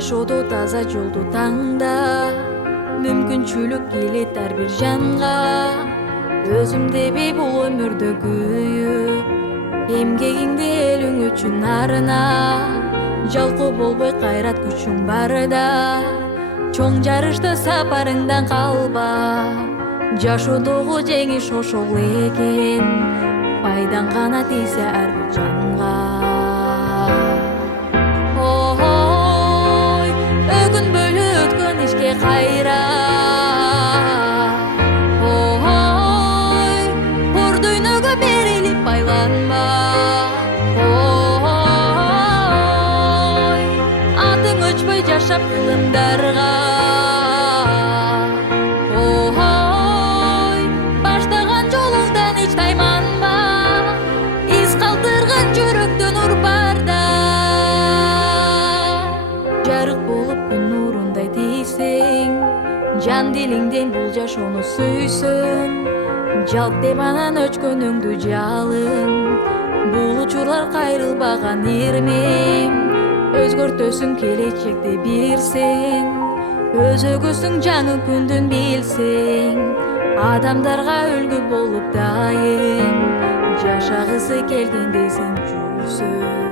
жашоодо таза жолду таңда, мүмкүнчүлүк келет ар бир жанга. Өзүмде бул өмүрдө күйүп, эмгегиңди элиң үчүн арына. Жалкоо болбой кайрат күчүң барда, чоң жарышта сапарыңдан калба. Жашоодогу жеңиш ошол экен, пайдаң гана тийсе ар бир жанга. Ой, өкүнбөйлү өткөн ишке кайра. Ой, бор дүйнөгө берилип байланма. Ой, атың өчпөй жашап кылымдарга. Ой, баштаган жолуңдан эч тайманба. Из калтырган жүрөктөн нур барда. Жарык болуп күн нурундай тийсең, жан дилиңден бул жашоону сүйсөң. Жалк деп анан өчкөнүңдү жалың, бул учурлар кайрылбаган ирмем. Өзгөртөсүң келечекти бир сен, өзөгөсүң жаңы күндүн билсең. Адамдарга үлгү болуп дайым, жашагысы келгендей сен жүрсөң.